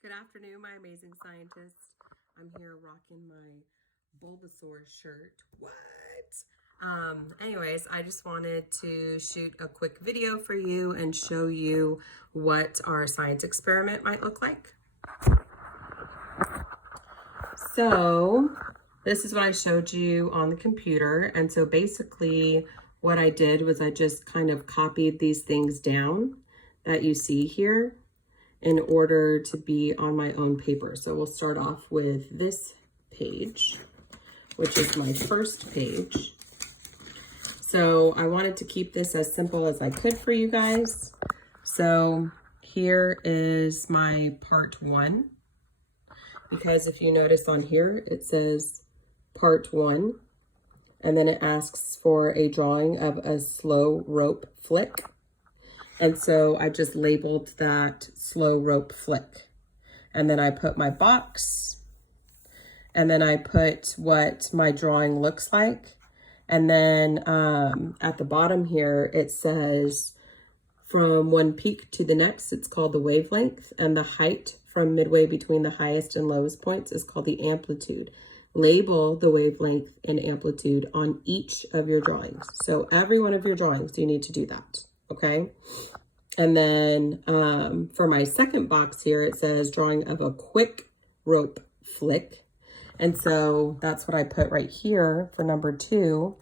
Good afternoon, my amazing scientists. I'm here rocking my Bulbasaur shirt. What? Anyways, I just wanted to shoot a quick video for you and show you what our science experiment might look like. So this is what I showed you on the computer. And so basically what I did was I just kind of copied these things down that you see here in order to be on my own paper. So we'll start off with this page, which is my first page. So I wanted to keep this as simple as I could for you guys. So here is my part 1, because if you notice on here, it says part 1, and then it asks for a drawing of a slow rope flick. And so I just labeled that slow rope flick. And then I put my box, and then I put what my drawing looks like. And then at the bottom here, it says from one peak to the next, it's called the wavelength, and the height from midway between the highest and lowest points is called the amplitude. Label the wavelength and amplitude on each of your drawings. So every one of your drawings, you need to do that. Okay. And then for my second box here, it says drawing of a quick rope flick. And so that's what I put right here for number 2.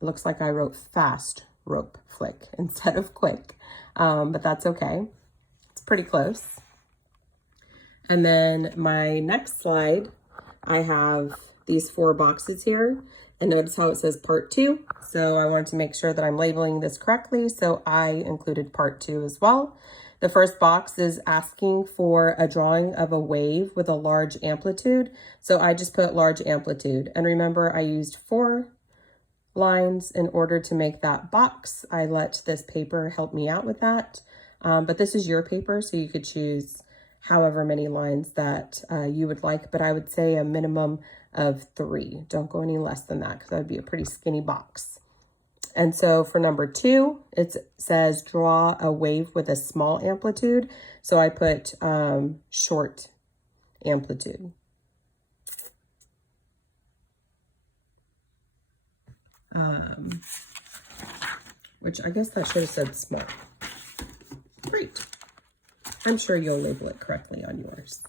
Looks like I wrote fast rope flick instead of quick, but that's okay. It's pretty close. And then my next slide, I have these 4 boxes here. And notice how it says part 2. So I wanted to make sure that I'm labeling this correctly. So I included part 2 as well. The first box is asking for a drawing of a wave with a large amplitude. So I just put large amplitude. And remember, I used 4 lines in order to make that box. I let this paper help me out with that. But this is your paper, so you could choose however many lines that you would like. But I would say a minimum of 3. Don't go any less than that, because that would be a pretty skinny box. And so for number 2, it says draw a wave with a small amplitude. So I put short amplitude. Which I guess that should have said small. Great. I'm sure you'll label it correctly on yours.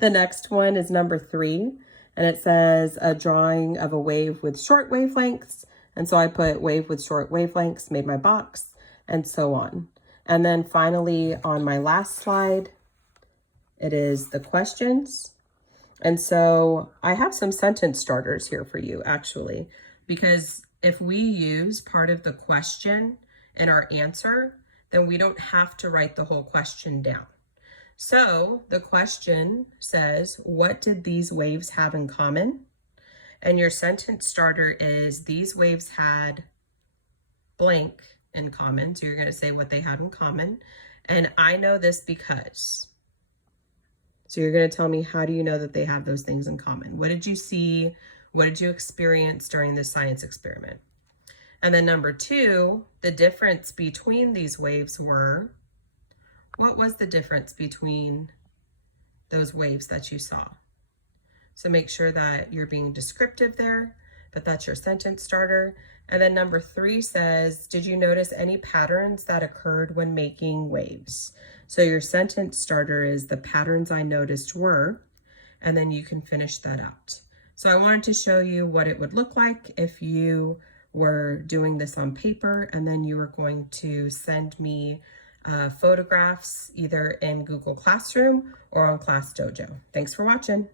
The next one is number 3, and it says a drawing of a wave with short wavelengths. And so I put wave with short wavelengths, made my box, and so on. And then finally, on my last slide, it is the questions. And so I have some sentence starters here for you, actually, because if we use part of the question in our answer, then we don't have to write the whole question down. So the question says, what did these waves have in common? And your sentence starter is, these waves had blank in common. So you're going to say what they had in common. And I know this because. So you're going to tell me, how do you know that they have those things in common? What did you see? What did you experience during this science experiment? And then number 2, the difference between these waves were, what was the difference between those waves that you saw? So make sure that you're being descriptive there, but that's your sentence starter. And then number 3 says, did you notice any patterns that occurred when making waves? So your sentence starter is, the patterns I noticed were, and then you can finish that out. So I wanted to show you what it would look like if you were doing this on paper, and then you were going to send me photographs either in Google Classroom or on Class Dojo. Thanks for watching.